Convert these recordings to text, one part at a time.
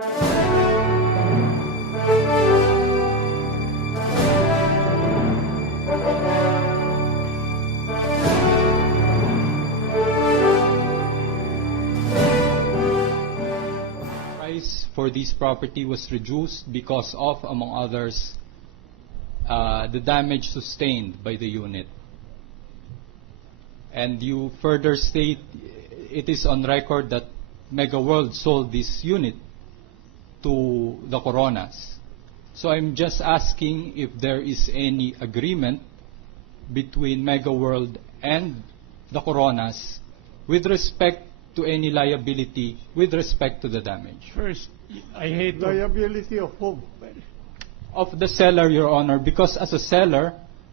Price for this property was reduced because of, among others, the damage sustained by the unit. And you further state it is on record that Mega World sold this unit to the Coronas. So I'm just asking if there is any agreement between Mega World and the Coronas with respect to any liability with respect to the damage. First, I hate to... Liability of whom? Of the seller, Your Honor, because as a seller,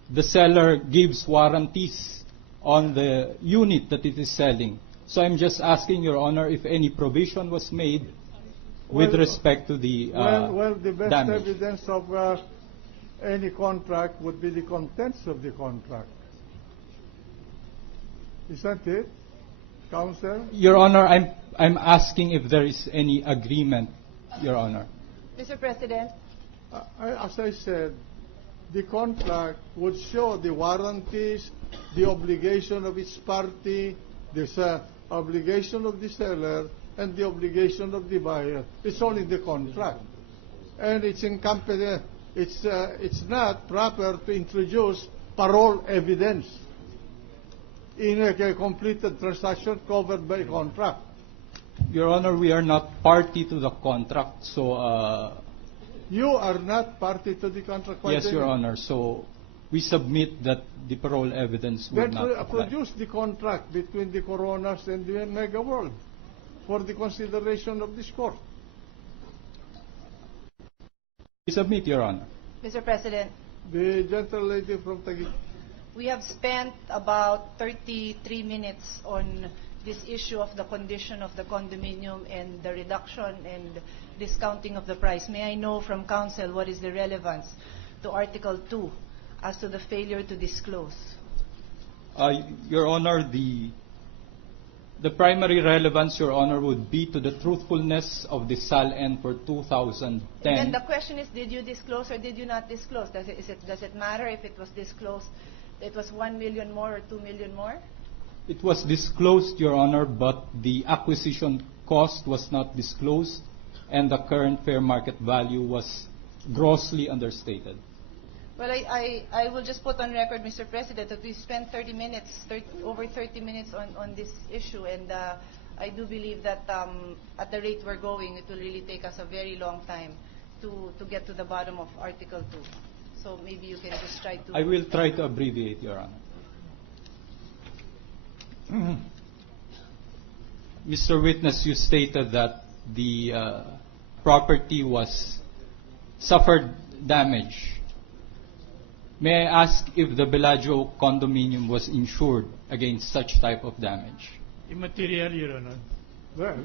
the seller gives warranties on the unit that it is selling. So I'm just asking, Your Honor, if any provision was made with respect to the Well, the best damage. evidence of any contract would be the contents of the contract. Isn't it, Counsel? Your Honor, I'm asking if there is any agreement, Your Honor. Mr. President, As I said, the contract would show the warranties, the obligation of each party, the obligation of the seller, and the obligation of the buyer. It's all in the contract. And it's incompetent. It's not proper to introduce parole evidence in a completed transaction covered by contract. Your Honor, we are not party to the contract, so... You are not party to the contract. yes, Your Honor, so we submit that the parole evidence would Then not apply. produce the contract between the Coronas and the Mega World for the consideration of this court. We submit, Your Honor. Mr. President, The gentle lady from Taguig. we have spent about 33 minutes on this issue of the condition of the condominium and the reduction and discounting of the price. May I know from counsel what is the relevance to Article 2 as to the failure to disclose? Your Honor, the primary relevance, Your Honor, would be to the truthfulness of the SALN for 2010. And then the question is, did you disclose or did you not disclose? Does it matter if it was disclosed, it was 1 million more or 2 million more? It was disclosed, Your Honor, but the acquisition cost was not disclosed, and the current fair market value was grossly understated. Well, I will just put on record, Mr. President, that we spent over 30 minutes on this issue, and I do believe that at the rate we're going, it will really take us a very long time to get to the bottom of Article 2. So maybe you can just try to... I will try to abbreviate, Your Honor. Mr. Witness, you stated that the property suffered damage. May I ask if the Bellagio condominium was insured against such type of damage? Immaterial, Your Honor. Well,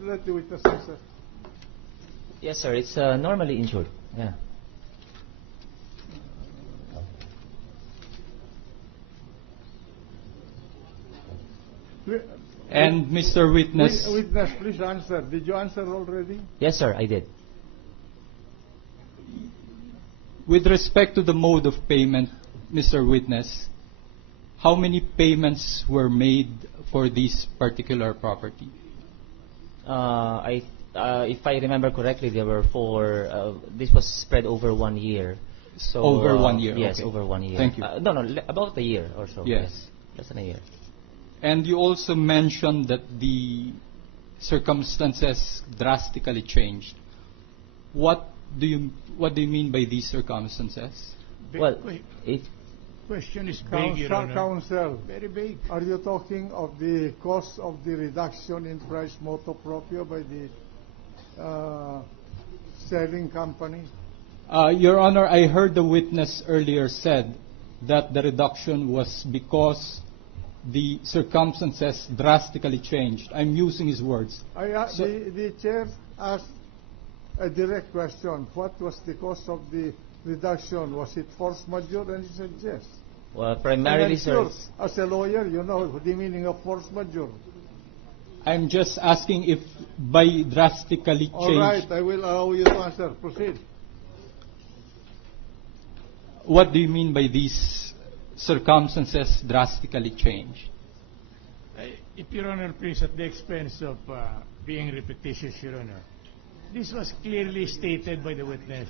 let the witness answer. Yes, sir. It's normally insured. Yeah. And Mr. Witness, Witness, please answer. Did you answer already? Yes, sir. I did. with respect to the mode of payment, Mr. Witness, how many payments were made for this particular property? If I remember correctly, there were 4. This was spread over 1 year. So Over 1 year, Yes, okay. over 1 year. Thank you. No, about a year or so. Yes. Less than a year. And you also mentioned that the circumstances drastically changed. What do you mean by these circumstances? Well, if Question is vague, Your Honor. Counsel, Very vague. are you talking of the cost of the reduction in price motu proprio by the selling company? Your Honor, I heard the witness earlier said that the reduction was because the circumstances drastically changed. I'm using his words. The chair asked a direct question. What was the cost of the reduction? Was it force majeure? And he said yes. well, primarily, And I'm sir. sure, as a lawyer, you know the meaning of force majeure. I'm just asking if by drastically All right, change. I will allow you to answer. Proceed. What do you mean by these circumstances drastically changed? If Your Honor, please, at the expense of being repetitious, Your Honor, this was clearly stated by the witness.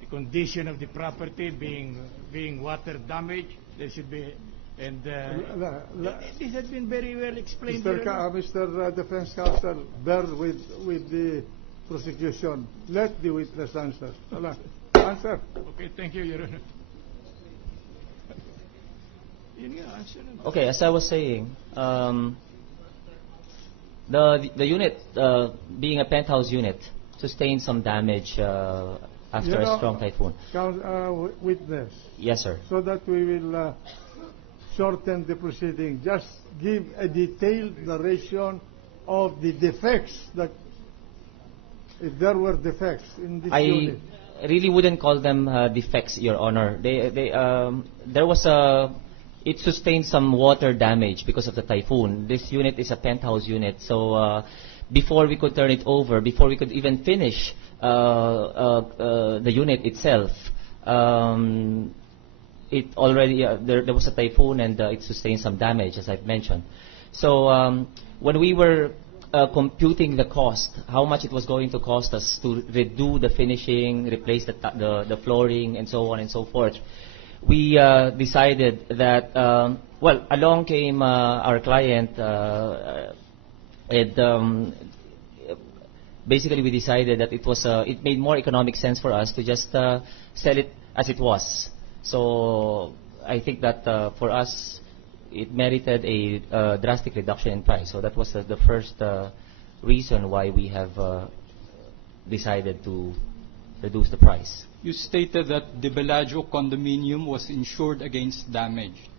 The condition of the property being water damaged, there should be, and this has been very well explained. Mr. Defense Counsel, bear with the prosecution. Let the witness answer. Answer. Okay, thank you, Your Honor. Yun nga, answer na. Okay, as I was saying, the unit, being a penthouse unit, sustained some damage after a strong typhoon. Witness. Yes, sir. So that we will shorten the proceeding, just give a detailed narration of the defects, that if there were defects in this unit. I really wouldn't call them defects, Your Honor. It sustained some water damage because of the typhoon. This unit is a penthouse unit, so before we could turn it over, before we could even finish the unit itself, it already there was a typhoon, and it sustained some damage, as I've mentioned. So when we were computing the cost, how much it was going to cost us to redo the finishing, replace the flooring, and so on and so forth, we decided that, along came our client, and basically we decided that it made more economic sense for us to just sell it as it was. So I think that for us, it merited a drastic reduction in price. So that was the first reason why we have decided to reduce the price. You stated that the Bellagio condominium was insured against damage.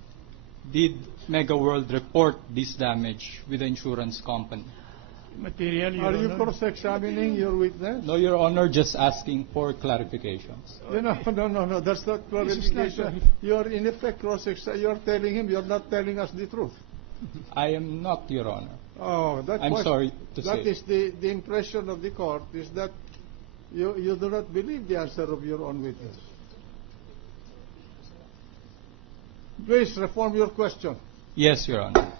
Did Mega World report this damage with the insurance company? Material, Your Are you Honor. cross-examining your witness? No, Your Honor, just asking for clarifications. No, that's not This is not clarification. You are in effect you are telling him you're not telling us the truth. I am not, Your Honor. Oh, I'm sorry to that say. is the impression of the court, is that you do not believe the answer of your own witness. Please reform your question. Yes, Your Honor.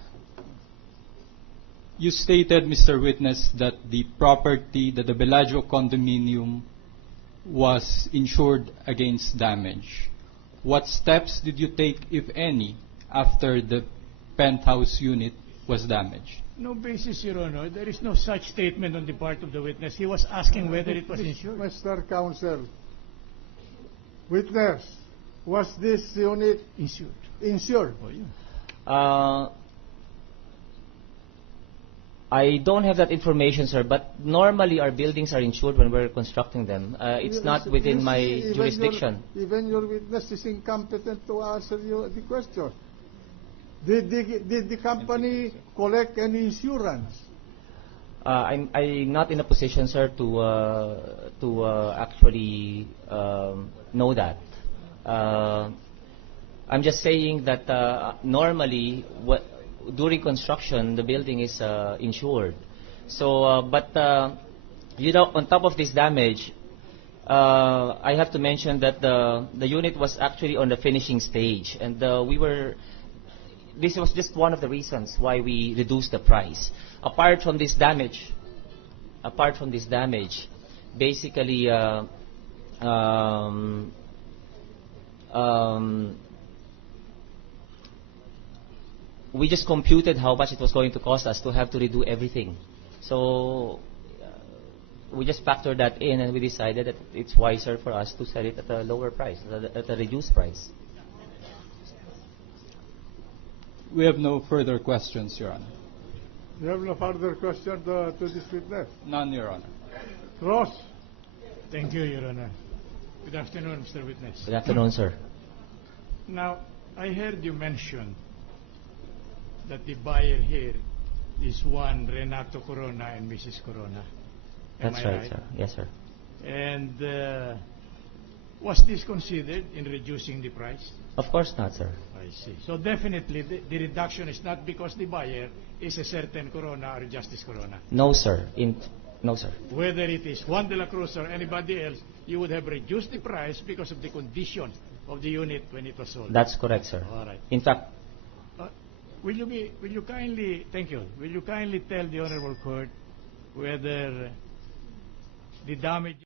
You stated, Mr. Witness, that the property, that the Bellagio condominium was insured against damage. What steps did you take, if any, after the penthouse unit was damaged? No basis, Your Honor. There is no such statement on the part of the witness. He was asking whether it was insured. Mr. Counsel, witness, was this unit insured? Oh, yeah. I don't have that information, sir, but normally our buildings are insured when we're constructing them. It's not within my jurisdiction. Even your witness is incompetent to answer the question. Did the company collect any insurance? I'm not in a position, sir, to actually know that. I'm just saying that normally, during construction, the building is insured. So, on top of this damage, I have to mention that the unit was actually on the finishing stage, and this was just one of the reasons why we reduced the price. Apart from this damage, basically, we just computed how much it was going to cost us to have to redo everything. So we just factored that in, and we decided that it's wiser for us to sell it at a lower price, at a reduced price. We have no further questions, Your Honor. You have no further question to this witness? None, Your Honor. Cross. Thank you, Your Honor. Good afternoon, Mr. Witness. Good afternoon, sir. Now, I heard you mention that the buyer here is one Renato Corona and Mrs. Corona. Am That's I right, sir. Yes, sir. And was this considered in reducing the price? Of course not, sir. I see. So definitely the reduction is not because the buyer is a certain Corona or Justice Corona. No, sir. No, sir. Whether it is Juan de la Cruz or anybody else, you would have reduced the price because of the condition of the unit when it was sold. That's correct, sir. All right. In fact, Will you kindly, thank you, will you kindly tell the Honorable Court whether the damage